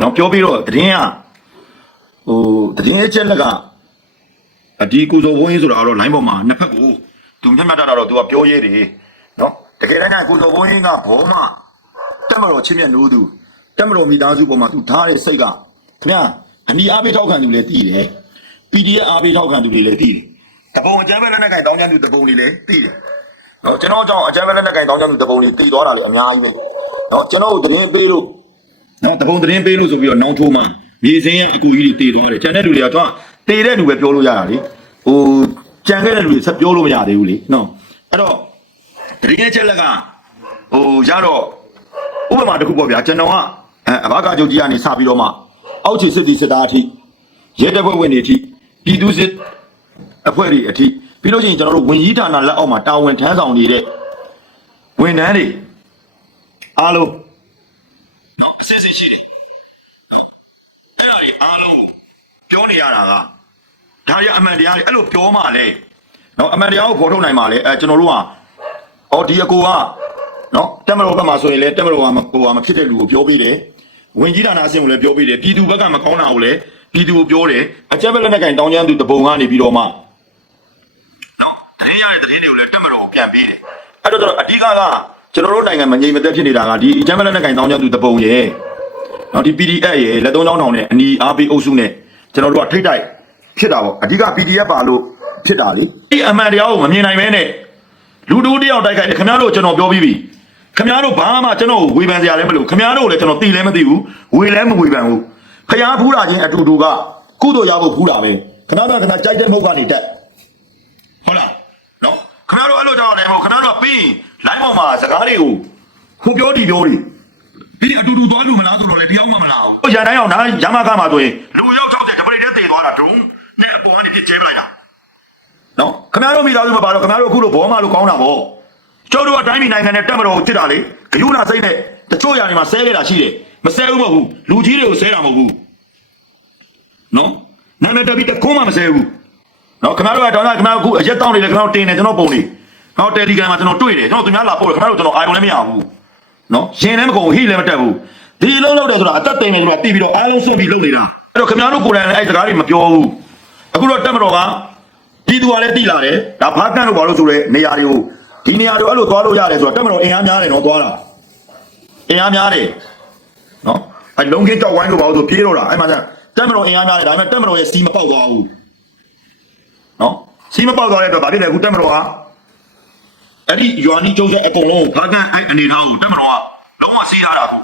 နော်ပြောပြီးတော့တရင်ကဟိုတရင်ရဲ့ချက်လက်ကအဒီကုစုံဘုန်းကြီးဆိုတာကတော့ line ပေါ်မှာနှစ်ဖက်ကိုသူမျက်မှတ်တာတော့သူကပြောရဲတယ်နော်တကယ်တမ်းကကုစုံဘုန်းကြီးကဘောမတက်မတော်ချင်းမြတ်နိုးသူတက်မတော်မိသားစုပေါ်မှာသူထားတဲ့စိတ်ကခင်ဗျာအနီအားပေးထောက်ခံသူလည်းတည်တယ် PDF အားပေးထောက်ခံသူတွေလည်းတည်တယ်တပုံအကြမ်းပဲလက်နဲ့ကင်တောင်းချမ်းသူတပုံတွေလည်းတည်တယ်နော်ကျွန်တော်ကြောင့်အကြမ်းပဲလက်နဲ့ကင်တောင်းချမ်းသူတပုံတွေတည်သွားတာလေအများကြီးပဲနော်ကျွန်တော်တို့တရင်ပေးလို့ နော်တပုံသတင်းပေးလို့ဆိုပြီးတော့နောင်ထိုးမှမြေစင်းရအကူကြီးတွေတည်သွားတယ်ကျန်တဲ့လူတွေကတော့တည်တဲ့လူပဲပြောလို့ရတာလေဟိုကြံခဲ့တဲ့လူတွေဆက်ပြောလို့မရသေးဘူးလေနော်အဲ့တော့သတင်းရဲ့ချက်လက်ကဟိုရတော့ဥပမာတစ်ခုပေါ့ဗျာကျွန်တော်ကအဲအဘကကြုတ်ကြီးကနေစပြီးတော့မှအောက်ခြေစစ်တီစစ်သားအထိရဲတပ်ဖွဲ့ဝင်တွေအထိပြည်သူစစ်အဖွဲ့တွေအထိပြီးလို့ရှိရင်ကျွန်တော်တို့ဝင်ကြီးဌာနလက်အောက်မှာတာဝန်ထမ်းဆောင်နေတဲ့ဝန်ထမ်းတွေအားလုံးနော် အစစ်စစ်ရှိတယ်အဲ့ဒါတွေအားလုံးပြောနေရတာကဒါတွေအမှန်တရားတွေအဲ့လိုပြောမှလဲနော်အမှန်တရားကိုပေါ်ထုတ်နိုင်မှလဲအဲကျွန်တော်တို့ကအော်ဒီအကူကနော်တက်မတော်ဘက်မှာဆိုရင်လဲတက်မတော်ကမဟိုကမဖြစ်တဲ့လူကိုပြောပြီးတယ်ဝင်ကြီးဌာနအဆင့်ကိုလည်းပြောပြီးတယ်ပြည်သူဘက်ကမကောင်းတာကိုလည်းပြည်သူကိုပြောတယ်အကြက်ဘက်လက်နဲ့ကင်တောင်းချမ်းသူတပုံကနေပြီးတော့မှနော်တရင်ရတဲ့တရင်တွေကိုလည်းတက်မတော်ကိုပြန်ပေးတယ်အဲ့တော့ကျွန်တော်အဓိကက ကျွန်တော်တို့နိုင်ငံမငြိမ်မသက်ဖြစ်နေတာကဒီအကြက်ဘက်လက်နဲ့ကင်တောင်းချမ်းသူတပုံရဲ့နော်ဒီ PDF ရဲ့လက်သုံးချောင်းထောင်နဲ့အနီအားပေးအုပ်စုနဲ့ကျွန်တော်တို့ကထိတ်တိုက်ဖြစ်တာပေါ့အဓိက PDF ပါလို့ဖြစ်တာလေဒီအမှန်တရားကိုမမြင်နိုင်မဲနဲ့လူတူတယောက်တိုက်ခိုက်တယ်ခင်ဗျားတို့ကျွန်တော်ပြောပြီးပြီခင်ဗျားတို့ဘာမှကျွန်တော်ကိုဝေဖန်စရာလည်းမလိုခင်ဗျားတို့လည်းကျွန်တော်သိလည်းမသိဘူးဝေလည်းမဝေဖန်ဘူးဖျားဖူးတာချင်းအတူတူကကုသိုလ်ရဖို့ဖူးတာပဲခဏတော့ခဏကြိုက်တဲ့မဟုတ်ကနေတက်ဟုတ်လားနော်ခင်ဗျားတို့အဲ့လိုကြောင့်လည်းမဟုတ်ခင်ဗျားတို့ကပြီးရင် line ပေါ်မှာစကားတွေကိုခုပြောတီပြောတွေဒီအတူတူသွားလို့မလားဆိုတော့လေတယောက်မှမလားဘူး။ရန်တိုင်းအောင်နားရမကမှာဆိုရင်လူရောက်60တပရိတ်တည်းတည်သွားတာဒုံနဲ့အပေါ်ကနေပြစ်ကျဲပလိုက်တာ။နော်ခမရတို့မိသားစုမပါတော့ခမရတို့အခုလိုဘောမလို့ကောင်းတာဗော။ကျုပ်တို့ကတိုင်းပြည်နိုင်ငံနဲ့တက်မတော်ကိုတစ်တာလေဂယုဏစိတ်နဲ့တချို့ຢာတွေမှာဆဲခဲ့တာရှိတယ်။မဆဲဘူးမဟုတ်ဘူး။လူကြီးတွေကိုဆဲတာမဟုတ်ဘူး။နော်နာမည်တပိတခုံးမှမဆဲဘူး။နော်ခမရတို့ကတော့ခမရအခုအရက်တောင်းနေတယ်ခမရတို့တင်တယ်ကျွန်တော်ပုံနေ။နော်တယ် လီဂရမ်မှာကျွန်တော်တွေ့တယ်ကျွန်တော်သူများလာပို့တယ်ခမရတို့ကျွန်တော်အာရုံလည်းမရဘူး။နော်ရင်လည်းမကုန်ဟိလည်းမတက်ဘူးဒီလုံးလုံးတယ်ဆိုတာအသက်တိမ်နေဆိုတာတီးပြီးတော့အားလုံးစွန့်ပြီးလုပ်နေတာအဲ့တော့ခင်ဗျားတို့ကိုယ်တိုင်လည်းအဲ့စကားတွေမပြောဘူးအခုတော့တက်မတော်ကပြည်သူကလည်းတိလာတယ်ဒါဘာကန့်လို့ဘာလို့ဆိုလဲနေရာတွေကိုဒီနေရာတွေအဲ့လိုသွားလို့ရတယ်ဆိုတော့တက်မတော်အင်အားများတယ်နော်သွားတာအင်အားများတယ်နော်အဲ့လုံးခင်းကြောက်ဝိုင်းလို့ဘာလို့ဆိုပြေးတော့တာအဲ့မှာတက်မတော်အင်အားများတယ်ဒါပေမဲ့တက်မတော်ရဲ့စီးမပေါက်သွားဘူးနော်စီးမပေါက်သွားတဲ့အတွက်ဗာဖြစ်တယ်အခုတက်မတော်က အဲ့ဒီယွာနီကျုံးရဲ့အကုန်လုံးဘာကအဲ့အနေထားကိုတက်မတော်ကလုံးဝစီးထားတာခု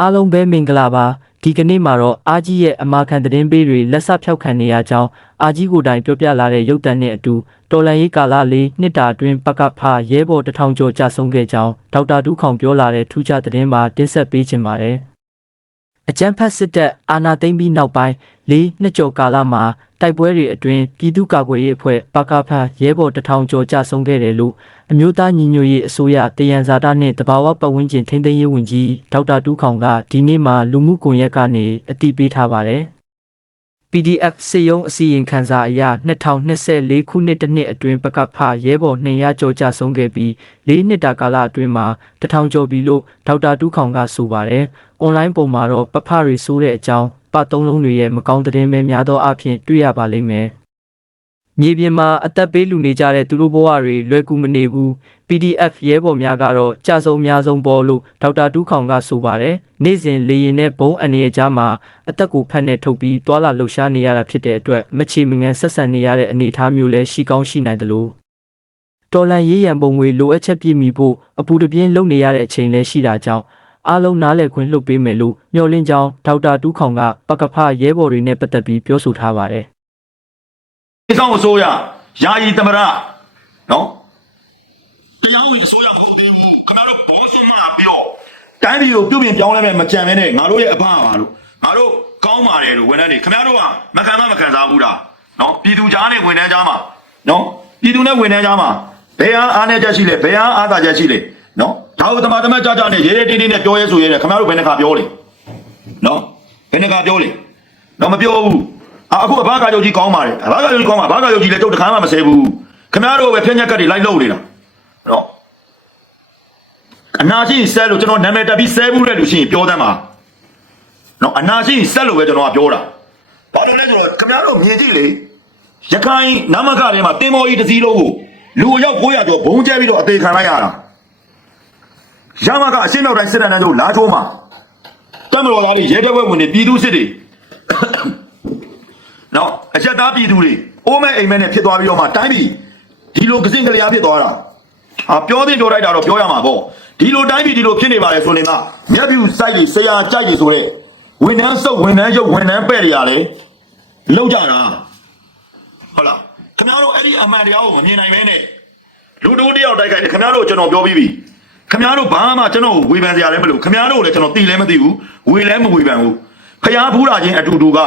အားလုံးပဲမင်္ဂလာပါဒီကနေ့မှာတော့အာကြီးရဲ့အမာခံသတင်းပေးတွေလက်ဆက်ဖြောက်ခံနေရကြောင်းအာကြီးကိုယ်တိုင်ပြောပြလာတဲ့ရုပ်တံနဲ့အတူတော်လန်ရေးကာလလေးနှစ်တာအတွင်းပကဖရဲဘော်တစ်ထောင်ကျော်ကြာဆုံးခဲ့ကြောင်းဒေါက်တာဒုခေါင်ပြောလာတဲ့ထူးခြားသတင်းမှာတင်ဆက်ပေးခြင်းပါတယ် အကြံဖတ်စစ်တပ်အာနာသိမ့်ပြီးနောက်ပိုင်းလေးနှစ်ကျော်ကာလမှာတိုက်ပွဲတွေအတွင်းပြည်သူ့ကာကွယ်ရေးအဖွဲ့ပကဖရဲဘော်တစ်ထောင်ကျော်ကြာဆုံးခဲ့တယ်လို့အမျိုးသားညီညွတ်ရေးအစိုးရတယံဇာတာနှင့်တဘာဝပတ်ဝန်းကျင်ထိန်းသိမ်းရေးဝန်ကြီးဒေါက်တာတူးခေါင်ကဒီနေ့မှာလူမှုကွန်ရက်ကနေအတည်ပြုထားပါတယ်။ PDF စေယုံအစီရင်ခံစာအရ2024ခုနှစ်တစ်နှစ်အတွင်းပကဖရဲဘော်200ကျော်ကြာဆုံးခဲ့ပြီး၄နှစ်တာကာလအတွင်းမှာတထောင်ကျော်ပြီလို့ဒေါက်တာတူးခေါင်ကဆိုပါတယ်။ online ပုံမှာတော့ပဖတွေဆိုးတဲ့အကြောင်းပတ်သုံးလုံးတွေရဲ့မကောင်းသတင်းပဲများသောအားဖြင့်တွေ့ရပါလိမ့်မယ်။ မြေပြင်မှာအသက်ပေးလူနေကြတဲ့သူတို့ဘဝတွေလွယ်ကူမနေဘူး PDF ရဲဘော်များကတော့ကြာဆုံးအများဆုံးပေါ်လို့ဒေါက်တာတူးခေါင်ကဆိုပါတယ်နေ့စဉ်လေရင်နဲ့ဘုံအနေအကြားမှာအသက်ကိုဖက်နဲ့ထုတ်ပြီးတွာလာလှုပ်ရှားနေရတာဖြစ်တဲ့အတွက်မချေမငန်ဆက်ဆံနေရတဲ့အနေအထားမျိုးလည်းရှိကောင်းရှိနိုင်တယ်လို့တော်လန်ရေးရန်ပုံငွေလိုအပ်ချက်ပြည့်မီဖို့အပူတပြင်းလုပ်နေရတဲ့အချိန်လည်းရှိတာကြောင့်အားလုံးနားလည်ခွင့်လွှတ်ပေးမယ်လို့မျှော်လင့်ကြောင်းဒေါက်တာတူးခေါင်ကပကဖရဲဘော်တွေနဲ့ပတ်သက်ပြီးပြောဆိုထားပါတယ်ဒီ ဆောင်အစိုးရယာယီသမရနော်တရားဝင်အစိုးရမဟုတ်သေးဘူးခင်ဗျားတို့ဘောဆွမပြီးတော့တိုင်းပြည်ကိုပြုပြင်ပြောင်းလဲမဲ့မကြံမဲနဲ့ငါတို့ရဲ့အဖအပါလို့ငါတို့ကောင်းပါတယ်လို့ဝန်ထမ်းတွေခင်ဗျားတို့ကမခံမမခံစားဘူးလားနော်ပြည်သူကြားနဲ့ဝန်ထမ်းကြားမှာနော်ပြည်သူနဲ့ဝန်ထမ်းကြားမှာဘယ်အားအားနဲ့ချက်ရှိလဲဘယ်အားအားသာချက်ရှိလဲနော်ဒါကိုတမတမကြကြနဲ့ရေးရေးတင်းတင်းနဲ့ပြောရဲဆိုရဲနဲ့ခင်ဗျားတို့ဘယ်နှခါပြောလဲနော်ဘယ်နှခါပြောလဲတော့မပြောဘူး အာအခုအဘကားချုပ်ကြီးကောင်းပါတယ်အဘကားချုပ်ကြီးကောင်းပါအဘကားချုပ်ကြီးလည်းကျုပ်တခါမှမဆဲဘူးခင်ဗျားတို့ပဲဖြည့်ညက်ကတ်တွေလိုက်လုပ်နေတာနော်အနာရှိဆဲလို့ကျွန်တော်နာမည်တက်ပြီးဆဲဘူးတဲ့လူရှိရင်ပြောတမ်းပါနော်အနာရှိရင်ဆက်လို့ပဲကျွန်တော်ကပြောတာဘာလို့လဲဆိုတော့ခင်ဗျားတို့မြင်ကြည့်လေရခိုင်နမခထဲမှာတင်မော်ကြီးတစ်စီးလုံးကိုလူအယောက်900ကျော်ဘုံကျဲပြီးတော့အသေးခံလိုက်ရတာရမကအရှင်းမြောက်တိုင်းစစ်တပ်နဲ့တို့လာချိုးမှာတမတော်သားတွေရဲတပ်ဖွဲ့ဝင်တွေပြည်သူစစ်တွေ နော်အချက်သားပြည်သူတွေအိုးမဲအိမ်မဲနဲ့ဖြစ်သွားပြီးတော့မှတိုင်းပြည်ဒီလိုကစင်ကလေးအားဖြစ်သွားတာအာပြောသိပြောလိုက်တာတော့ပြောရမှာပေါ့ဒီလိုတိုင်းပြည်ဒီလိုဖြစ်နေပါလေဆိုရင်ကမျက်ဖြူစိုက်တွေဆရာကြိုက်တွေဆိုတဲ့ဝန်ထမ်းစုပ်ဝန်ထမ်းရုပ်ဝန်ထမ်းပဲ့တွေရတယ်လောက်ကြတာဟုတ်လားခင်ဗျားတို့အဲ့ဒီအမှန်တရားကိုမမြင်နိုင်မဲနဲ့လူတို့တယောက်တိုက်ခိုက်တယ်ခင်ဗျားတို့ကျွန်တော်ပြောပြီးပြီခင်ဗျားတို့ဘာမှကျွန်တော်ကိုဝေဖန်စရာလည်းမလိုခင်ဗျားတို့လည်းကျွန်တော်သိလည်းမသိဘူးဝေလည်းမဝေဖန်ဘူးဖျားဖူးတာချင်းအတူတူက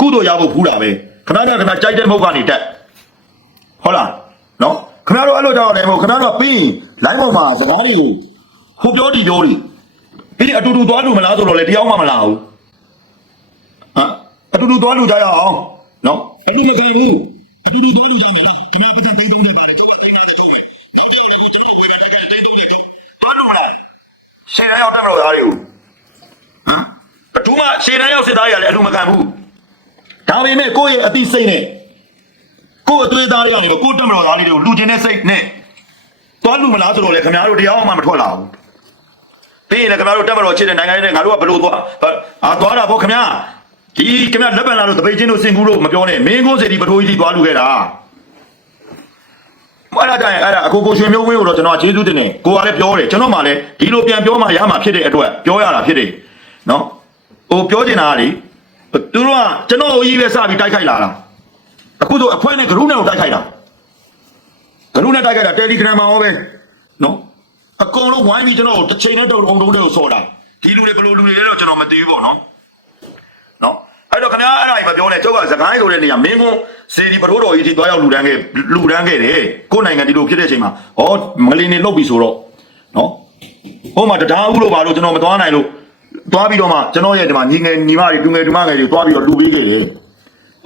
ကုသိုလ်ရဖို့ဖူးတာပဲခင်ဗျားတို့ခင်ဗျားကြိုက်တဲ့မဟုတ်ကနေတက်ဟုတ်လားနော်ခင်ဗျားတို့အဲ့လိုကြောက်တယ်မဟုတ်ခင်ဗျားတို့ကပြီးရင်လိုင်းပေါ်မှာစကားတွေကိုဟိုပြောဒီပြောဒီပြီးရင်အတူတူသွားလို့မလားဆိုတော့လေတရားမှမလားဘူးဟမ်အတူတူသွားလို့ကြရအောင်နော်အတူမကဘူးအတူတူသွားလို့ကြမယ်လားခင်ဗျားပြည့်သိသုံးနေပါတယ်ကျုပ်ကသိနာတဲ့ချုပ်မယ်နောက်ကြောက်လည်းကျွန်တော်ဝေကန်တဲ့ကတိသုံးနေတယ်သွားလို့မလားရှေ့တန်းရောက်တက်မလို့သားတွေကိုဟမ်ဘယ်သူမှရှေ့တန်းရောက်စစ်သားတွေကလည်းအလိုမကန်ဘူး ဒါပေမဲ့ကိုယ့်ရဲ့အသိစိတ်နဲ့ကိုယ့်အသွေးသားတွေကနေကိုယ့်တက်မလို့သားလေးတွေကိုလူချင်းတဲ့စိတ်နဲ့သွားလို့မလားဆိုတော့လေခင်ဗျားတို့တရားမှမထွက်လာဘူးပြီးရင်လည်းခင်ဗျားတို့တက်မလို့ချစ်တဲ့နိုင်ငံတွေနဲ့ငါတို့ကဘယ်လိုသွားအာသွားတာပေါ့ခင်ဗျာဒီခင်ဗျားလက်ပံလာတို့တပိတ်ချင်းတို့စင်ကူတို့မပြောနဲ့မင်းကုန်းစီဒီပထိုးကြီးသွားလူခဲ့တာအဲ့ဒါကြရင်အဲ့ဒါအကိုကိုရွှေမျိုးဝင်းကိုတော့ကျွန်တော်ကကျေးဇူးတင်တယ်ကိုကလည်းပြောတယ်ကျွန်တော်မှလည်းဒီလိုပြန်ပြောမှရမှာဖြစ်တဲ့အတွက်ပြောရတာဖြစ်တယ်နော်ဟိုပြောချင်တာကလေ သူတို့ကကျွန်တော်အကြီးပဲစပြီးတိုက်ခိုက်လာတာအခုတော့အဖွဲနဲ့ဂရုနဲ့ကိုတိုက်ခိုက်တာဂရုနဲ့တိုက်ခိုက်တာတယ်လီဂရမ်မှာဟောပဲနော်အကုန်လုံးဝိုင်းပြီးကျွန်တော်တစ်ချိန်နဲ့တုံတုံတုံတွေကိုစော်တာဒီလူတွေဘယ်လိုလူတွေလဲတော့ကျွန်တော်မသိဘူးပေါ့နော်နော်အဲ့တော့ခင်ဗျားအဲ့ဒါကြီးမပြောနဲ့ကျုပ်ကစကိုင်းဆိုတဲ့နေရာမင်းကွန်းစီဒီပထိုးတော်ကြီးထိသွားရောက်လူတန်းခဲ့လူတန်းခဲ့တယ်ကိုယ်နိုင်ငံဒီလိုဖြစ်တဲ့အချိန်မှာဩမလီနေလုတ်ပြီဆိုတော့နော်ဟိုမှာတရားဥလို့ပါလို့ကျွန်တော်မသွားနိုင်လို့ သွားပြီးတော့မှကျွန်တော်ရဲ့ဒီမှာညီငယ်ညီမတွေတူငယ်တူမငယ်တွေသွားပြီးတော့လူပေးခဲ့တယ်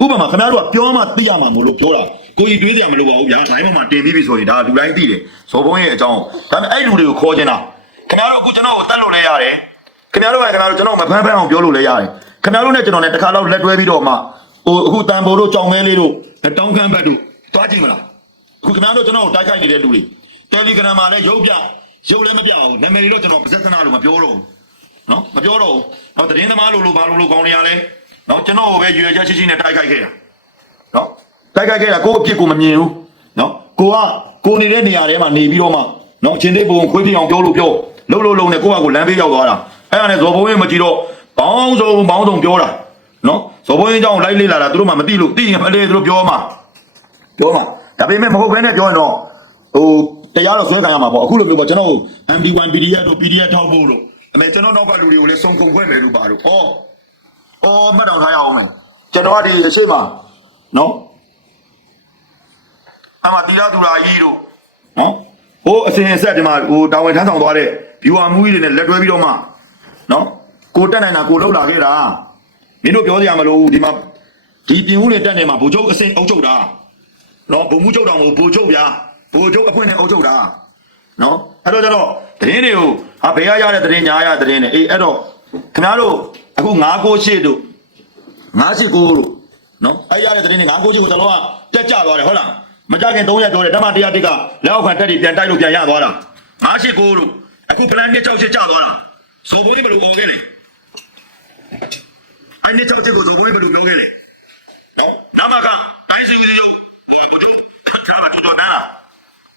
ဥပမာခင်ဗျားတို့ကပြောမှသိရမှာမို့လို့ပြောတာကိုကြီးတွေးကြမလို့ပါဘူးဗျာလိုင်းပေါ်မှာတင်ပြီးပြီဆိုရင်ဒါလူတိုင်းသိတယ်ဇော်ဘုန်းရဲ့အကြောင်းဒါပေမဲ့အဲ့လူတွေကိုခေါ်ချင်တာခင်ဗျားတို့အခုကျွန်တော်ကိုတတ်လို့လဲရတယ်ခင်ဗျားတို့ကခင်ဗျားတို့ကျွန်တော်မဖမ်းဖမ်းအောင်ပြောလို့လည်းရတယ်ခင်ဗျားတို့နဲ့ကျွန်တော်နဲ့တစ်ခါတော့လက်တွဲပြီးတော့မှဟိုအခုတန်ဖိုးတို့ကြောင်မဲလေးတို့တောင်းခမ်းဘက်တို့တွားကြည့်မလားအခုခင်ဗျားတို့ကျွန်တော်ကိုတိုက်ခိုက်နေတဲ့လူတွေတယ်လီဂရမ်မှာလည်းရုပ်ပြရုပ်လည်းမပြဘူးနာမည်တွေတော့ကျွန်တော်ပါဇက်သနာလို့မပြောတော့ဘူး နော်မပြောတော့ဘူးတော့သတင်းသမားလို့လို့ဘာလို့လို့ကောင်းနေရလဲနော်ကျွန်တော်ကိုပဲရွေချက်ရှိရှိနဲ့တိုက်ခိုက်ခဲ့တာနော်တိုက်ခိုက်ခဲ့တာကိုယ့်အဖြစ်ကိုမမြင်ဘူးနော်ကိုကကိုနေတဲ့နေရာထဲမှာနေပြီးတော့မှနော်ချင်းသေးပုံခွေးပြအောင်ပြောလို့ပြောလှုပ်လှုပ်လှုပ်နဲ့ကိုကကိုလမ်းဘေးရောက်သွားတာအဲ့ဒါနဲ့ဇော်ဘုံရင်မကြည့်တော့ဘောင်းစုံဘောင်းစုံပြောတာနော်ဇော်ဘုံရင်ကြောင့်လိုက်လေ့လာတာသူတို့မှမသိလို့သိရင်မလေးသူတို့ပြောမှာပြောမှာဒါပေမဲ့မဟုတ်ဘဲနဲ့ပြောရင်တော့ဟိုတရားတော့ဆွဲခံရမှာပေါ့အခုလိုမျိုးပေါ့ကျွန်တော် MD1 PDF တို့ PDF ထောက်ဖို့လို့ အမေကျွန်တော်နောက်ကလူတွေကိုလည်းစုံကုန်ခွင့်မယ်လို့ပါလို့ဩဩမှတ်တော်ထားရအောင်မယ်ကျွန်တော်ကဒီအရှိမနော်အမတီလာသူရာကြီးတို့နော်ဟိုအစင်အဆက်ဒီမှာဟိုတာဝန်ထမ်းဆောင်သွားတဲ့ viewer မူကြီးတွေနဲ့လက်တွဲပြီးတော့မှနော်ကိုတက်နိုင်တာကိုလှုပ်လာခဲ့တာမင်းတို့ပြောစရာမလိုဘူးဒီမှာဒီပြင်ဦးတွေတက်နေမှာဘိုလ်ချုပ်အစင်အုပ်ချုပ်တာနော်ဘုံမှုချုပ်တော်ကိုဘိုလ်ချုပ်ဗျာဘိုလ်ချုပ်အဖွင့်နဲ့အုပ်ချုပ်တာနော်အဲ့တော့ကျတော့တရင်တွေကို ဟာဘယ်ရရတဲ့တရင်ညာရတဲ့တရင်တွေအေးအဲ့တော့ခင်ဗျားတို့အခု998တို့989တို့နော်အဲ့ရတဲ့တရင်တွေ998ကိုကျွန်တော်ကတက်ကြသွားတယ်ဟုတ်လားမကြခင်3ရက်ပြောတယ်ဓမ္မတရားတိကလက်အောက်ခံတက်ပြီးပြန်တိုက်လို့ပြန်ရသွားတာ989လို့အခုပလန်268ကျသွားတာဇော်ဘိုးဘယ်လိုပြောခဲ့လဲအဲ့268ကိုဇော်ဘိုးဘယ်လိုပြောခဲ့လဲနမကအိုင်စီယူထားပါတော့နာ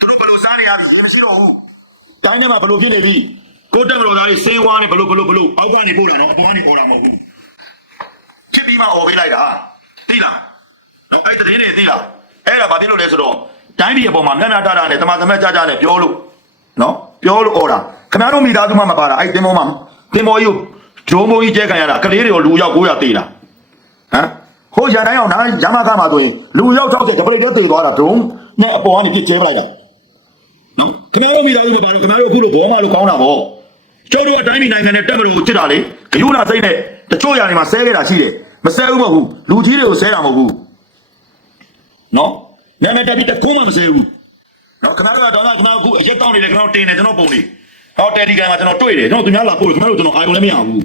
သူတို့ဘယ်လိုစားနေရရေမရှိတော့ဘူးတိုင်းထဲမှာဘယ်လိုဖြစ်နေပြီ ကိုတက်မလို့သားကြီးစေးဝါးနေဘယ်လိုဘယ်လိုဘယ်လိုအောက်ကနေပို့တာနော်အပေါ်ကနေပေါ်တာမဟုတ်ဘူးဖြစ်ပြီးမှអော်ပေးလိုက်တာသိလားနော်အဲ့တည်င်းတွေသိလားအဲ့ဒါဘာဖြစ်လို့လဲဆိုတော့တိုင်းပြည်အပေါ်မှာမျက်နှာတတာနဲ့တမန်တမက်ကြကြနဲ့ပြောလို့နော်ပြောလို့អော်တာခင်ဗျားတို့မိသားစုမှမပါတာအဲ့တင်မောမှာတင်မောကြီးကိုဒုံမိုးကြီးကျဲခံရတာကလေးတွေရောလူရောက်900တေးတာဟမ်ဟိုရန်တိုင်းအောင်နားရမကမှာဆိုရင်လူရောက်60ကပရိတ်တေးသွားတာဒုံနဲ့အပေါ်ကနေပြစ်ကျဲပလိုက်တာနော်ခင်ဗျားတို့မိသားစုမပါတော့ခင်ဗျားတို့အခုလိုဘောမလို့ကောင်းတာဗော ကျိုးတို့အတိုင်းပြည်နိုင်ငံနဲ့တက်မလို့စစ်တာလေဂယုနာစိတ်နဲ့တချို့ຢာတွေမှာဆဲခဲ့တာရှိတယ်မဆဲဘူးမဟုတ်ဘူးလူကြီးတွေကိုဆဲတာမဟုတ်ဘူးနော်နာမည်တက်ပြီးတခုမှမစဲဘူးနော်ခင်ဗျားတို့ကတော့ကျွန်တော်အခုအရက်တောင်းနေတယ်ကျွန်တော်တင်တယ်ကျွန်တော်ပုံနေဟောတယ်ဒီကန်မှာကျွန်တော်တွေ့တယ်ကျွန်တော်သူများလာပို့လို့ခင်ဗျားတို့ကျွန်တော်အာရုံလည်းမရဘူး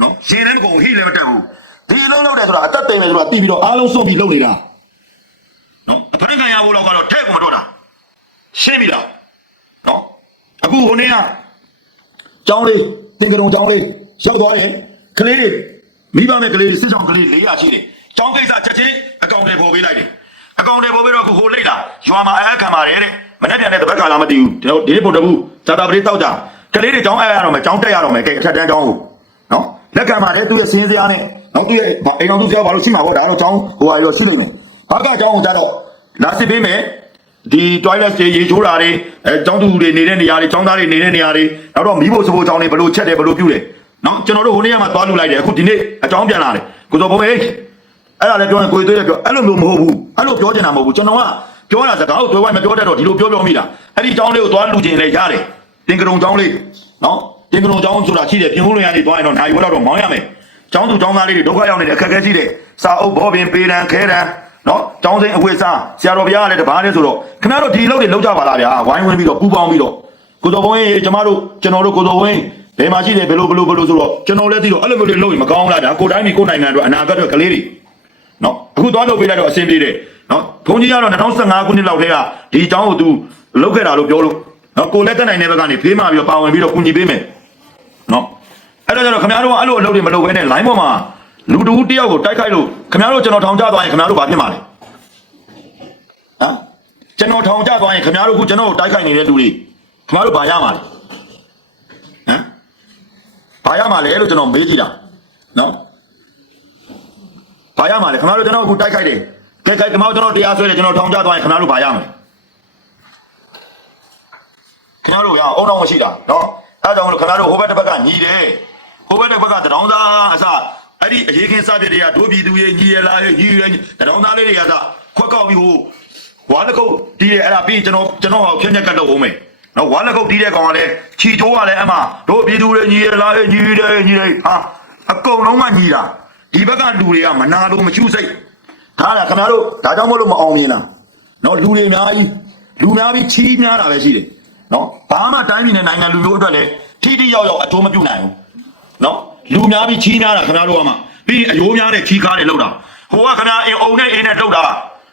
နော်ရှင်လည်းမကုန်ဟိလည်းမတက်ဘူးဒီအလုံးလောက်တယ်ဆိုတာအသက်သိမ်းမယ်ဆိုတာတီးပြီးတော့အားလုံးစွန့်ပြီးလုပ်နေတာနော်အဖန်ခံရဖို့တော့ကတော့ထဲ့ကိုမတော့တာရှင်းပြီလားနော်အခုဟိုနေ့က ကျောင်းလေးတင်ကရုံကျောင်းလေးရောက်သွားတယ်ကလေးတွေမိဘမဲ့ကလေးတွေစစ်ဆောင်ကလေး400ရှိတယ်ကျောင်းကိစ္စချက်ချင်းအကောင့်တွေပေါ်ပေးလိုက်တယ်အကောင့်တွေပေါ်ပြီးတော့အခုဟိုလိတ်လာရွာမှာအဲခံပါတယ်တဲ့မနေ့ပြန်တဲ့တပတ်ကလာမတည်ဘူးကျွန်တော်ဒီနေ့ပုံတဘူးဇာတာပရိတောက်ကြကလေးတွေကျောင်းအဲရတော့မယ်ကျောင်းတက်ရတော့မယ်ကဲအထက်တန်းကျောင်းကိုနော်လက်ခံပါတယ်သူရဲ့စင်းစရာနဲ့နော်သူရဲ့အိမ်တော်သူစရာဘာလို့ရှိမှာပေါ့ဒါတော့ကျောင်းဟိုဟာရောရှိလိမ့်မယ်ဘာကကျောင်းကိုကြတော့လာစစ်ပေးမယ် ဒီ toilet တွေရေချိုးတာတွေအဲကျောင်းသူတွေနေတဲ့နေရာတွေကျောင်းသားတွေနေတဲ့နေရာတွေနောက်တော့မိဖို့စဖို့ကျောင်းတွေဘလို့ချက်တယ်ဘလို့ပြုတယ်နော်ကျွန်တော်တို့ဟိုနေ့ကမှသွားလူလိုက်တယ်အခုဒီနေ့အကြောင်းပြန်လာတယ်ကိုစောဘုံမေအဲ့ဒါလည်းပြောရင်ကိုယ်သွေးလည်းပြောအဲ့လိုမျိုးမဟုတ်ဘူးအဲ့လိုပြောချင်တာမဟုတ်ဘူးကျွန်တော်ကပြောတာစကားကိုသွေးဝိုင်းမပြောတတ်တော့ဒီလိုပြောပြောမိတာအဲ့ဒီကျောင်းလေးကိုသွားလူချင်လေရတယ်တင်ကရုံကျောင်းလေးနော်တင်ကရုံကျောင်းဆိုတာရှိတယ်ပြင်ဖို့လိုရနေသွားရင်တော့နိုင်ဘလောက်တော့မောင်းရမယ်ကျောင်းသူကျောင်းသားလေးတွေဒုက္ခရောက်နေတယ်အခက်အခဲရှိတယ်စာအုပ်ဘောပင်ပေတံခဲတံ နော်ကျောင်းစိန်အဝေစားဆရာတော်ဘုရားကလည်းတပားလေးဆိုတော့ခင်ဗျားတို့ဒီလောက်တွေလောက်ကြပါလားဗျာဝိုင်းဝန်းပြီးတော့ပူပေါင်းပြီးတော့ကိုတော်ဘုန်းကြီးကျမတို့ကျွန်တော်တို့ကိုတော်ဘုန်းကြီးဘယ်မှာရှိတယ်ဘယ်လိုဘယ်လိုဘယ်လိုဆိုတော့ကျွန်တော်လည်းသိတော့အဲ့လိုမျိုးတွေလုပ်ရင်မကောင်းလားဒါကိုတိုင်းပြည်ကိုနိုင်ငံအတွက်အနာဂတ်အတွက်ကလေးတွေနော်အခုသွားလုပ်ပေးလိုက်တော့အဆင်ပြေတယ်နော်ဘုန်းကြီးကတော့2015ခုနှစ်လောက်တည်းကဒီအကြောင်းကိုသူလုပ်ခဲ့တာလို့ပြောလို့နော်ကိုလက်တက်နိုင်တဲ့ဘက်ကနေဖေးမှပြီးတော့ပါဝင်ပြီးတော့ကူညီပေးမယ်နော်အဲ့တော့ကျတော့ခင်ဗျားတို့ကအဲ့လိုအလုပ်တွေမလုပ်ဘဲနဲ့ line ပေါ်မှာ လူတူတယောက်ကိုတိုက်ခိုက်လို့ခင်ဗျားတို့ကျွန်တော်ထောင်ချသွားရင်ခင်ဗျားတို့ဘာဖြစ်မှာလဲဟမ်ကျွန်တော်ထောင်ကြသွားရင်ခင်ဗျားတို့ခုကျွန်တော်ကိုတိုက်ခိုက်နေတဲ့လူတွေခင်ဗျားတို့ဘာရမှာလဲဟမ်ဘာရမှာလဲလို့ကျွန်တော်မေးကြည့်တာနော်ဘာရမှာလဲခင်ဗျားတို့ကျွန်တော်ကိုတိုက်ခိုက်တယ်ကဲကဲခင်ဗျားတို့ကျွန်တော်တရားဆွဲတယ်ကျွန်တော်ထောင်ကြသွားရင်ခင်ဗျားတို့ဘာရမှာလဲခင်ဗျားတို့ရအောင်တော့မရှိတာနော်အဲဒါကြောင့်မလို့ခင်ဗျားတို့ဟိုဘက်တစ်ဘက်ကညီတယ်ဟိုဘက်တစ်ဘက်ကတရောင်းသားအစ အဲ့ဒီအရေးခင်းစပြတွေကဒိုးပြည်သူရဲ့ညီရလားရဲ့ညီရတရောင်းသားလေးတွေကစခွက်ကောက်ပြီးဟိုဝါလက်ကုတ်တီးတယ်အဲ့ဒါပြီးကျွန်တော်ကျွန်တော်ဟောဖြည့်ညက်ကတ်တော့ဦးမယ်နော်ဝါလက်ကုတ်တီးတဲ့ကောင်ကလည်းခြီတိုးကလည်းအမတို့ပြည်သူတွေညီရလားညီတယ်ညီတယ်ဟာအကုန်လုံးကညီတာဒီဘက်ကလူတွေကမနာလို့မချူစိတ်ဒါလားခင်ဗျားတို့ဒါကြောင့်မလို့မအောင်မြင်လားနော်လူတွေအများကြီးလူများပြီးချီးများတာပဲရှိတယ်နော်ဘာမှတိုင်းပြည်နဲ့နိုင်ငံလူမျိုးအတွက်လည်းထိထိရောက်ရောက်အတိုးမပြုတ်နိုင်ဘူးနော် လူများပြီးချီးများတာခင်ဗျားတို့ကမှပြီးရင်အယိုးများတဲ့ချီးကားတွေလောက်တာဟိုကခင်ဗျားအင်အုံနဲ့အင်းနဲ့လောက်တာ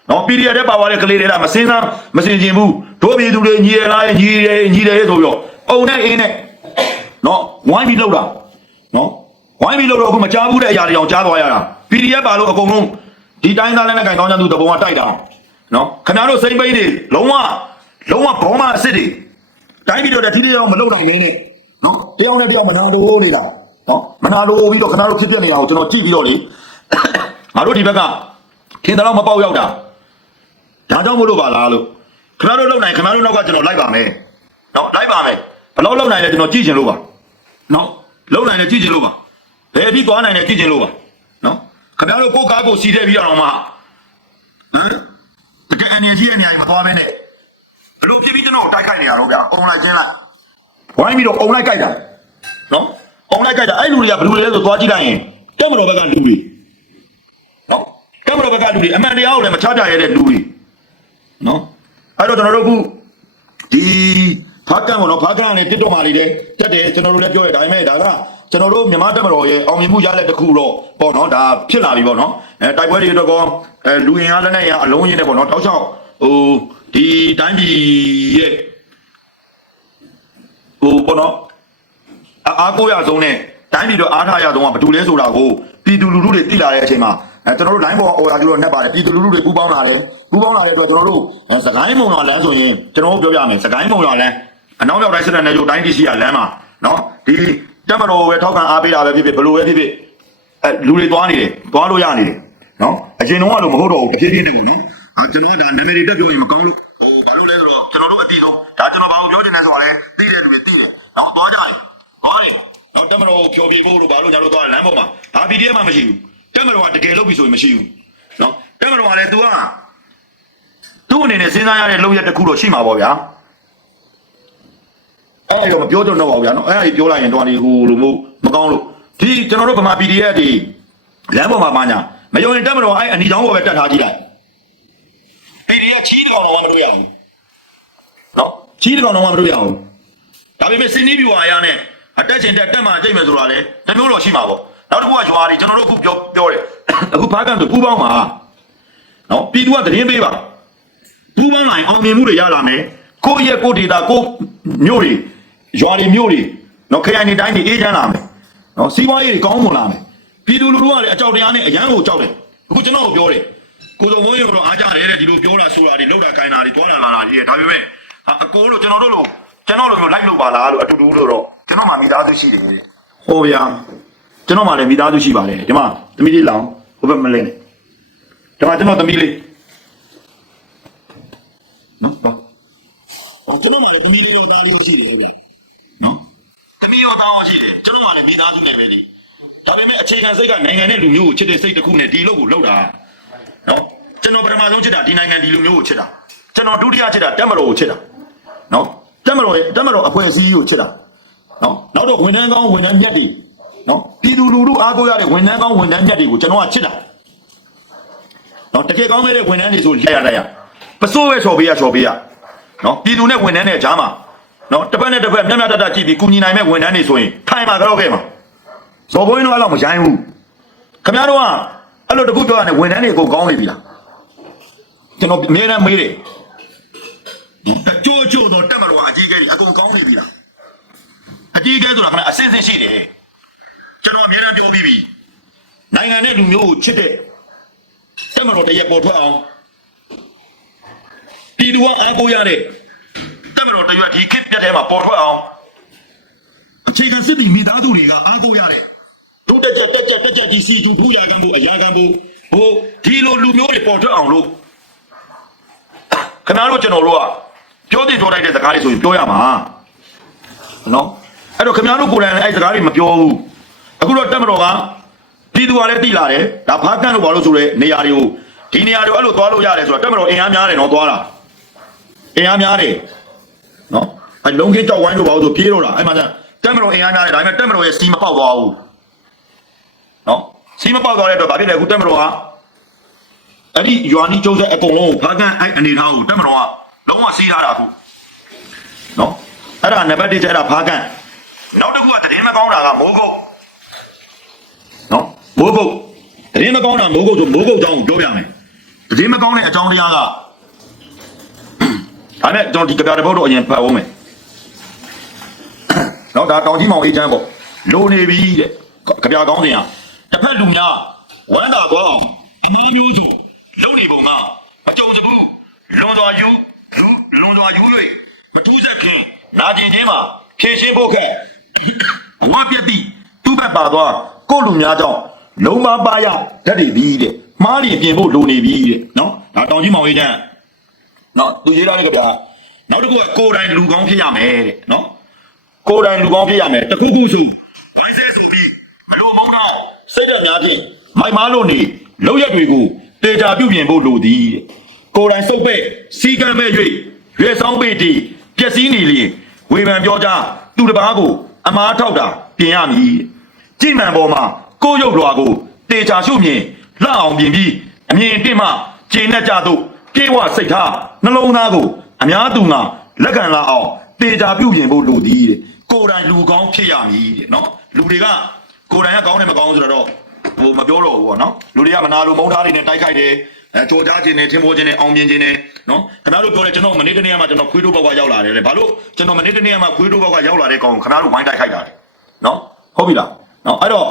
နော် PDF တဲ့ပါသွားတဲ့ကလေးတွေလားမစင်းစားမစင်ကျင်ဘူးတို့ပြည်သူတွေညီရလားညီရညီတယ်ဆိုပြီးတော့အုံနဲ့အင်းနဲ့နော်ဝိုင်းပြီးလောက်တာနော်ဝိုင်းပြီးလောက်တော့အခုမကြားဘူးတဲ့အရာတွေအောင်ကြားသွားရတာ PDF ပါလို့အကုန်လုံးဒီတိုင်းသားလည်းနဲ့ကင်ကောင်းချမ်းသူတပုံကတိုက်တာနော်ခင်ဗျားတို့စိမ့်ပိန်းတွေလုံးဝလုံးဝဘောမအစ်စ်တွေတိုင်းပြည်တော့တတိယအောင်မလုပ်နိုင်နေနဲ့နော်တယောက်နဲ့တယောက်မနာလို့နေတာ နော်မနာလို့ပြီးတော့ခင်ဗျားတို့ဖြစ်ပြနေတာကိုကျွန်တော်ကြည့်ပြီးတော့လေငါတို့ဒီဘက်ကထင်တယ်တော့မပေါက်ရောက်တာဒါကြောင့်မလို့ပါလားလို့ခင်ဗျားတို့လုံနိုင်ခင်ဗျားတို့နောက်ကကျွန်တော်လိုက်ပါမယ်နော်လိုက်ပါမယ်ဘယ်လောက်လုံနိုင်လဲကျွန်တော်ကြည့်ချင်လို့ပါနော်လုံနိုင်တယ်ကြည့်ချင်လို့ပါဘယ်အထိသွားနိုင်တယ်ကြည့်ချင်လို့ပါနော်ခင်ဗျားတို့ကိုယ့်ကားကိုစီးတဲ့ပြီးအောင်မှဟမ်တကယ်အနေကြီးအနေကြီးမသွားမင်းနဲ့ဘလို့ဖြစ်ပြီးကျွန်တော်တိုက်ခိုက်နေရတော့ဗျာအုံလိုက်ချင်းလိုက်ဝိုင်းပြီးတော့အုံလိုက်ကြိုက်တာနော် အုံလိုက်ကြိုက်တာအဲ့လူတွေကဘယ်လူတွေလဲဆိုသွားကြည့်လိုက်ရင်တက်မတော်ဘက်ကလူတွေနော်တက်မတော်ဘက်ကလူတွေအမှန်တရားကိုလည်းမချကြရတဲ့လူတွေနော်အဲ့တော့ကျွန်တော်တို့ခုဒီဖားကန်ပေါ့နော်ဖားကန်ကနေတစ်တော့မာလေးတဲ့တက်တယ်ကျွန်တော်တို့လည်းပြောတယ်ဒါပေမဲ့ဒါကကျွန်တော်တို့မြန်မာတက်မတော်ရဲ့အောင်မြင်မှုရလက်တစ်ခုတော့ပေါ့နော်ဒါဖြစ်လာပြီပေါ့နော်အဲတိုက်ပွဲတွေတော့ကောအဲလူရင်အားလက်နဲ့ရအလုံးရင်းနဲ့ပေါ့နော်တောက်ချောက်ဟိုဒီတိုင်းပြည်ရဲ့ဟိုပေါ့နော် အအားကိုးရဆုံးနဲ့တိုင်းပြည်တော့အားထားရဆုံးကဘာတူလဲဆိုတာကိုပြည်သူလူထုတွေသိလာတဲ့အချိန်မှာအဲကျွန်တော်တို့ line ပေါ်အော်ဒါကြတော့နှက်ပါတယ်ပြည်သူလူထုတွေပူပေါင်းလာတယ်ပူပေါင်းလာတဲ့အတွက်ကျွန်တော်တို့အဲစကိုင်းမုံတော်လမ်းဆိုရင်ကျွန်တော်တို့ပြောပြမယ်စကိုင်းမုံတော်လမ်းအနောက်မြောက်တိုင်းစစ်တပ်နယ်ချုပ်တိုင်းတီစီကလမ်းမှာနော်ဒီတက်မတော်ပဲထောက်ခံအားပေးတာပဲဖြစ်ဖြစ်ဘလို့ပဲဖြစ်ဖြစ်အဲလူတွေသွားနေတယ်သွားလို့ရနေတယ်နော်အရင်တော့ကလို့မဟုတ်တော့ဘူးတဖြည်းဖြည်းနဲ့ပေါ့နော်အာကျွန်တော်ကဒါနာမည်တွေတက်ပြောရင်မကောင်းလို့ဟိုဘာလို့လဲဆိုတော့ကျွန်တော်တို့အတီဆုံးဒါကျွန်တော်ဘာကိုပြောချင်လဲဆိုတာလဲသိတဲ့လူတွေသိတယ်နော်သွားကြတယ်သွားတယ် နော်တက်မတော်ဖြော်ပြဖို့လို့ဘာလို့ညာလို့သွားလမ်းပေါ်မှာဒါ PDF မှမရှိဘူးတက်မတော်ကတကယ်လုပ်ပြီဆိုရင်မရှိဘူးနော်တက်မတော်ကလည်း तू ကသူ့အနေနဲ့စဉ်းစားရတဲ့လုပ်ရက်တစ်ခုတော့ရှိမှာပေါ့ဗျာအဲ့တော့မပြောတော့တော့ပါဘူးဗျာနော်အဲ့ဒါကြီးပြောလိုက်ရင်တော့ဒီဟိုလိုမျိုးမကောင်းလို့ဒီကျွန်တော်တို့ဗမာ PDF တွေလမ်းပေါ်မှာပါညာမယုံရင်တက်မတော်အဲ့အနီချောင်းပေါ်ပဲတက်ထားကြည့်လိုက် PDF ချီးတကောင်တော့မတွေ့ရဘူးနော်ချီးတကောင်တော့မတွေ့ရဘူးဒါပေမဲ့စင်းနီးပြူဟာရနဲ့ အတက်ချင်တက်တက်မှကြိတ်မယ်ဆိုတာလေတမျိုးတော့ရှိမှာပေါ့နောက်တစ်ခုကရွာတွေကျွန်တော်တို့အခုပြောပြောတယ်အခုဖားကန်ဆိုပူပေါင်းပါနော်ပြည်သူကသတင်းပေးပါပူပေါင်းလိုက်အောင်မြင်မှုတွေရလာမယ်ကိုယ့်ရဲ့ကိုယ့်ဒေတာကိုယ့်မြို့တွေရွာတွေမြို့တွေနော်ခရိုင်တွေတိုင်းတွေအေးချမ်းလာမယ်နော်စီးပွားရေးတွေကောင်းမွန်လာမယ်ပြည်သူလူထုကလည်းအကြောက်တရားနဲ့အရန်ကိုကြောက်တယ်အခုကျွန်တော်ကိုပြောတယ်ကိုစုံဘုန်းကြီးကတော့အားကြတယ်တဲ့ဒီလိုပြောတာဆိုတာတွေလောက်တာခိုင်းတာတွေတွားလာလာတာကြီးတယ်ဒါပေမဲ့ဟာအကိုလို့ကျွန်တော်တို့လို့ကျွန်တော်တို့မျိုးလိုက်လို့ပါလားလို့အတူတူလို့တော့ ကျွန်တော်မှမိသားစုရှိတယ်တဲ့ဟောဗျာကျွန်တော်မှလည်းမိသားစုရှိပါတယ်ဒီမှာသမီးလေးလောင်ဟိုဘက်မလဲနဲ့ဒီမှာကျွန်တော်သမီးလေးနော်ပါဟောကျွန်တော်မှလည်းသမီးလေးရောသားလေးရောရှိတယ်ဗျနော်သမီးရောသားရောရှိတယ်ကျွန်တော်မှလည်းမိသားစုနဲ့ပဲလေဒါပေမဲ့အခြေခံစိတ်ကနိုင်ငံနဲ့လူမျိုးကိုချစ်တဲ့စိတ်တစ်ခုနဲ့ဒီလုပ်ကိုလုပ်တာနော်ကျွန်တော်ပထမဆုံးချစ်တာဒီနိုင်ငံဒီလူမျိုးကိုချစ်တာကျွန်တော်ဒုတိယချစ်တာတက်မတော်ကိုချစ်တာနော်တက်မတော်ရဲ့တက်မတော်အဖွဲ့အစည်းကိုချစ်တာ နော်နောက်တော့ဝန်ထမ်းကောင်းဝန်ထမ်းမြတ်တွေနော်ပြည်သူလူထုအားကိုးရတဲ့ဝန်ထမ်းကောင်းဝန်ထမ်းမြတ်တွေကိုကျွန်တော်ကချစ်တာနော်တကယ်ကောင်းခဲ့တဲ့ဝန်ထမ်းတွေဆိုလက်ရလက်ရပစိုးပဲချော်ပေးရချော်ပေးရနော်ပြည်သူနဲ့ဝန်ထမ်းနဲ့ကြားမှာနော်တစ်ဖက်နဲ့တစ်ဖက်မျက်မျက်တတကြည့်ပြီးကုညီနိုင်မဲ့ဝန်ထမ်းတွေဆိုရင်ထိုင်မှာကြောက်ခဲ့မှာဇော်ဘိုးင်းတို့အဲ့လောက်မရိုင်းဘူးခင်ဗျားတို့ကအဲ့လိုတခုပြောရတယ်ဝန်ထမ်းတွေအကုန်ကောင်းနေပြီလားကျွန်တော်အများနဲ့မေးတယ်ကြိုးကြိုးတော့တက်မလို့အကြီးကဲကြီးအကုန်ကောင်းနေပြီလား အကြီးကဲဆိုတာခင်ဗျာအစင်းစင်းရှိတယ်ကျွန်တော်အများနဲ့ပြောပြီးပြီနိုင်ငံနဲ့လူမျိုးကိုချစ်တဲ့တက်မလို့တရက်ပေါ်ထွက်အောင်ပြည်သူကအားကိုးရတဲ့တက်မလို့တရွက်ဒီခစ်ပြတ်ထဲမှာပေါ်ထွက်အောင်အခြေခံစစ်တီမိသားစုတွေကအားကိုးရတဲ့တို့တက်ချက်တက်ချက်တက်ချက်ကြီးစီတူဖူးရကံဖို့အရာကံဖို့ဟိုဒီလိုလူမျိုးတွေပေါ်ထွက်အောင်လို့ခင်ဗျားတို့ကျွန်တော်တို့ကပြောတည်ပြောလိုက်တဲ့စကားတွေဆိုရင်ပြောရမှာနော် အဲ့တော့ခင်ဗျားတို့ကိုယ်တိုင်လည်းအဲ့စကားတွေမပြောဘူးအခုတော့တက်မတော်ကပြည်သူကလည်းတိလာတယ်ဒါဖားကန့်လို့ဘာလို့ဆိုရဲနေရာတွေကိုဒီနေရာတွေအဲ့လိုသွားလို့ရတယ်ဆိုတော့တက်မတော်အင်အားများတယ်နော်သွားတာအင်အားများတယ်နော်အဲ့လုံးခင်းကြောက်ဝိုင်းလို့ဘာလို့ဆိုပြေးတော့တာအဲ့မှာတက်မတော်အင်အားများတယ်ဒါပေမဲ့တက်မတော်ရဲ့စီမပေါက်သွားဘူးနော်စီးမပေါက်သွားတဲ့အတွက်ဗာဖြစ်တယ်အခုတက်မတော်ကအဲ့ဒီယွာနီကျုံးဆက်အကုန်လုံးကိုဖားကန်အဲ့အနေထားကိုတက်မတော်ကလုံးဝစီးထားတာအခုနော်အဲ့ဒါနံပါတ်1ကျအဲ့ဒါဖားကန် နောက်တစ်ခုကတရင်မကောင်းတာကမိုးကုတ်နော်မိုးကုတ်တရင်မကောင်းတာမိုးကုတ်ဆိုမိုးကုတ်အကြောင်းကိုပြောပြမယ်တရင်မကောင်းတဲ့အကြောင်းတရားကအဲ့မဲ့ကျွန်တော်ဒီကပြတဲ့ဘုတ်တော့အရင်ဖတ်အောင်မယ်နော်ဒါတောင်ကြီးမောင်အေးချမ်းပေါ့လိုနေပြီတဲ့ကပြကောင်းစဉ်ကတစ်ဖက်လူများဝမ်းသာကောင်းအမားမျိုးစုလုံနေပုံကအကြုံစဘူးလွန်စွာယူလူလွန်စွာယူ၍မထူးဆက်ခင်နာကျင်ခြင်းမှာဖြည့်ရှင်းဖို့ခက် ဝါပြက်တိသူ့ဘက်ပါသွားကိုယ့်လူများကြောင့်လုံးမပါရဓာတ်တွေပြီးတဲ့မှားလီပြင်ဖို့လိုနေပြီတဲ့နော်ဒါတောင်ကြီးမောင်အေးချမ်းနော်သူရေးထားတဲ့ကဗျာနောက်တစ်ခုကကိုယ်တိုင်လူကောင်းဖြစ်ရမယ်တဲ့နော်ကိုယ်တိုင်လူကောင်းဖြစ်ရမယ်တခုခုဆိုဘိုင်းဆဲဆိုပြီးမလို့မုန်းတော့စိတ်ဓာတ်များဖြင့်မိုက်မားလို့နေလောက်ရက်တွေကိုတေချာပြုပြင်ဖို့လိုသည်တဲ့ကိုယ်တိုင်စုပ်ပဲ့စီကံပဲ့၍ရွယ်ဆောင်ပေတီပျက်စီးနေလျင်ဝေဖန်ပြောကြသူတစ်ပါးကို အမားထောက်တာပြင်ရမည်တဲ့ကြည်မှန်ပေါ်မှာကိုယ့်ရုပ်လွာကိုတေချာရှုမြင်လှအောင်ပြင်ပြီးအမြင်အင့်မှကျေနပ်ကြသို့ပြေဝစိတ်ထားနှလုံးသားကိုအများသူငါလက်ခံလာအောင်တေချာပြုပြင်ဖို့လိုသည်တဲ့ကိုယ်တိုင်လူကောင်းဖြစ်ရမည်တဲ့နော်လူတွေကကိုယ်တိုင်ကကောင်းတယ်မကောင်းဘူးဆိုတော့ဟိုမပြောတော့ဘူးပေါ့နော်လူတွေကမနာလိုမုန်းထားတွေနဲ့တိုက်ခိုက်တယ် အဲကြော်ကြားခြင်းနဲ့ထင်ပေါ်ခြင်းနဲ့အောင်မြင်ခြင်းနဲ့နော်ခင်ဗျားတို့ပြောတယ်ကျွန်တော်မနေ့တနေ့ကမှကျွန်တော်ခွေးတို့ဘောက်ကရောက်လာတယ်လေဘာလို့ကျွန်တော်မနေ့တနေ့ကမှခွေးတို့ဘောက်ကရောက်လာတဲ့ကောင်ခင်ဗျားတို့ဝိုင်းတိုက်ခိုက်တာလေနော်ဟုတ်ပြီလားနော်အဲ့တော့